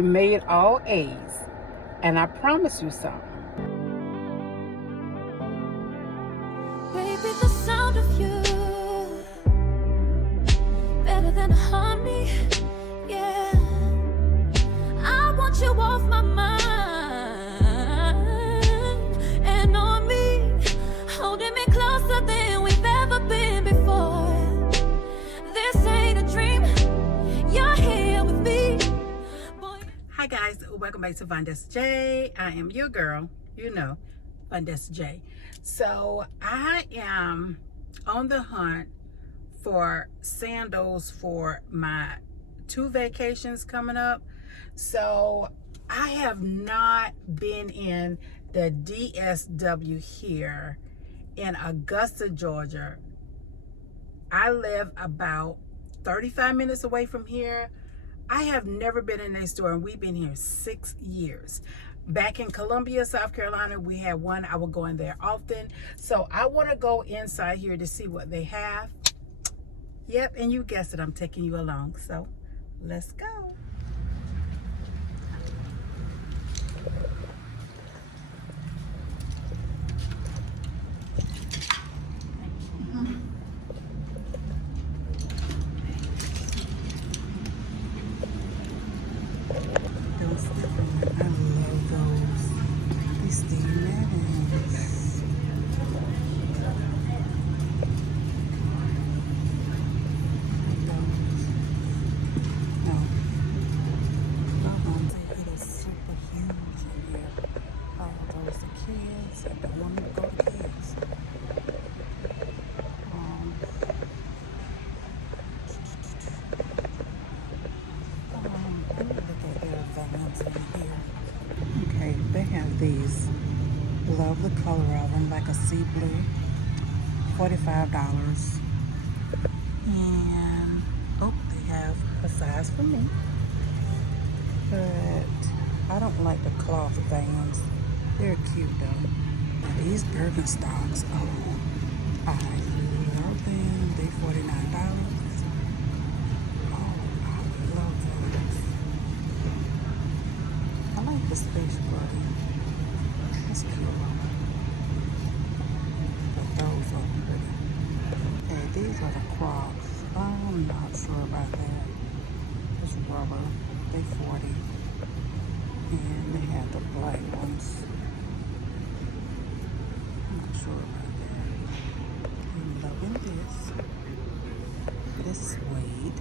You made all A's, and I promise you something. Baby, the sound of you better than honey, yeah. I want you off my mind and on me, holding me closer than we've ever been before. This ain't a dream, you're here with me. Hi guys, welcome back to Vondessa J. I am your girl, you know, Vondessa J. So I am on the hunt for sandals for my 2 vacations coming up. So I have not been in the DSW here in Augusta, Georgia. I live about 35 minutes away from here. I have never been in a store, and we've been here 6 years. Back in Columbia, South Carolina, we had one. I would go in there often. So I want to go inside here to see what they have. Yep, and you guessed it, I'm taking you along. So let's go. I love those. These steamers. It is super huge in here. Oh, those are kids. I don't want them to go to kids. Let me look at their vans in here. Okay, they have these. Love the color of them, like a sea blue. $45. And oh, they have a size for me. But I don't like the cloth vans. They're cute though. Now these Birkenstocks, oh, I love them. They $49. Oh, I love those. I like the space gray. That's cute. But those are pretty. Okay, these are the Crocs. I'm not sure about that. It's rubber. They 40. And they have the black ones. I'm not sure about that. I'm loving this. This suede.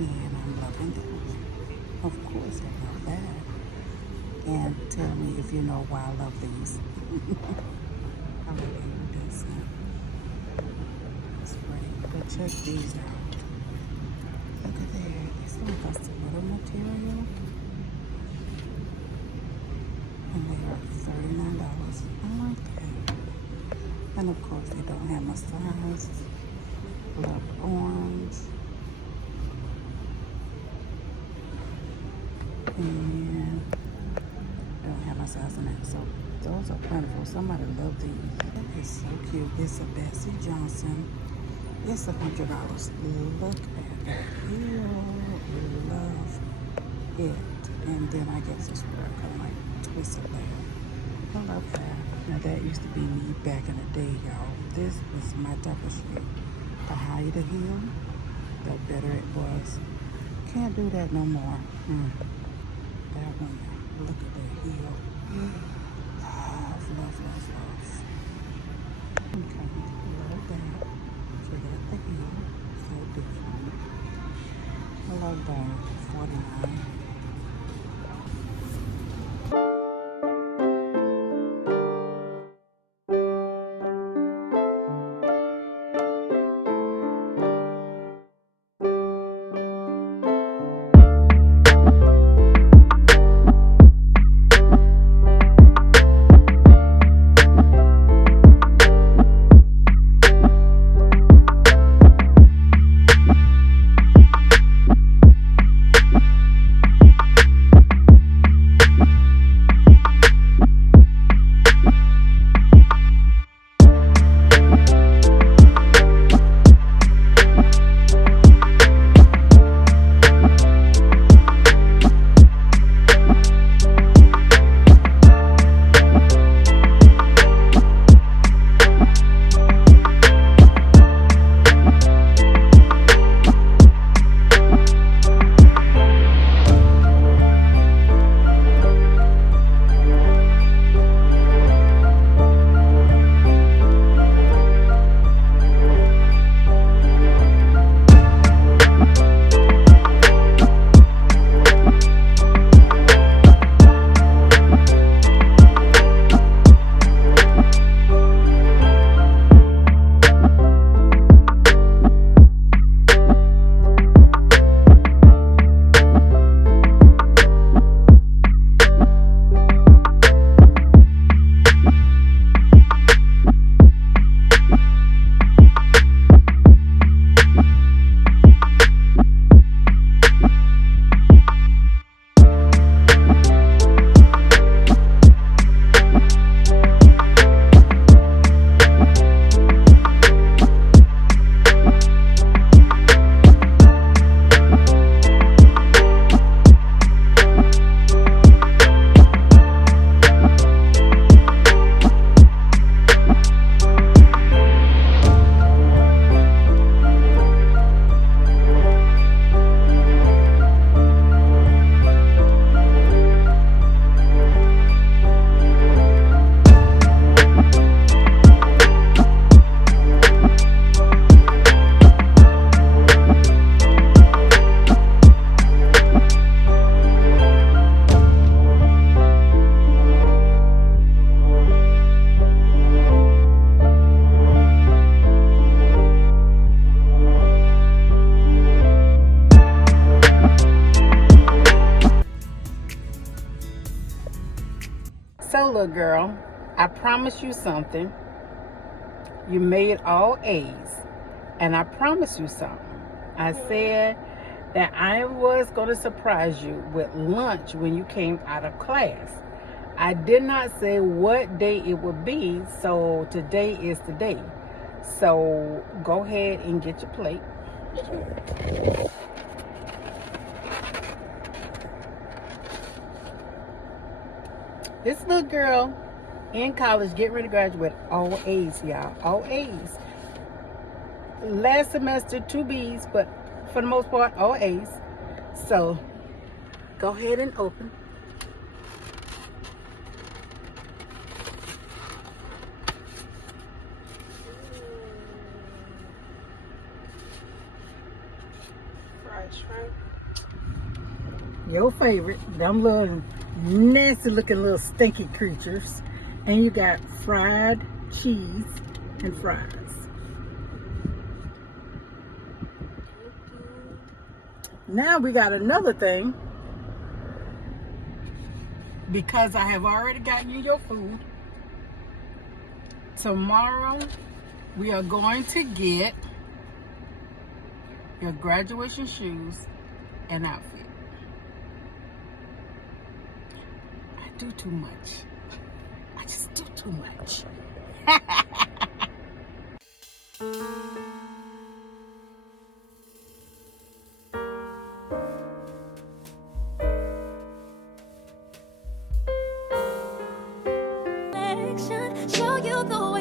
And I'm loving that. Of course I love that. And tell me if you know why I love these. I really Vondessa. It's pretty. But check these out. Look at there. It's like a sweater material. And they are $39. I like that. And of course they don't have my size. Love orange. And I don't have my size in that. So those are plentiful. Somebody love these. That is so cute. It's a Betsy Johnson. It's $100. Look at that heel. Love it. And then I guess it's where I can like twist it there. I love that. Now that used to be me back in the day, y'all. This was my type of shoe. The higher the heel, the better it was. Can't do that no more. That one, look at that heel. Love, love, love, love. Okay, love that. So that's the heel. So different. I love that. $49. So, little girl, I promise you something. You made all A's. And I promise you something. I said that I was going to surprise you with lunch when you came out of class. I did not say what day it would be, so today is the day. So go ahead and get your plate. This little girl in college getting ready to graduate, all A's, y'all, all A's. Last semester, 2 B's, but for the most part, all A's. So go ahead and open. Fried shrimp. Your favorite, them little nasty looking little stinky creatures. And you got fried cheese and fries. Now we got another thing. Because I have already gotten you your food. Tomorrow we are going to get your graduation shoes and outfit. I do too much. I just do too much. Show you the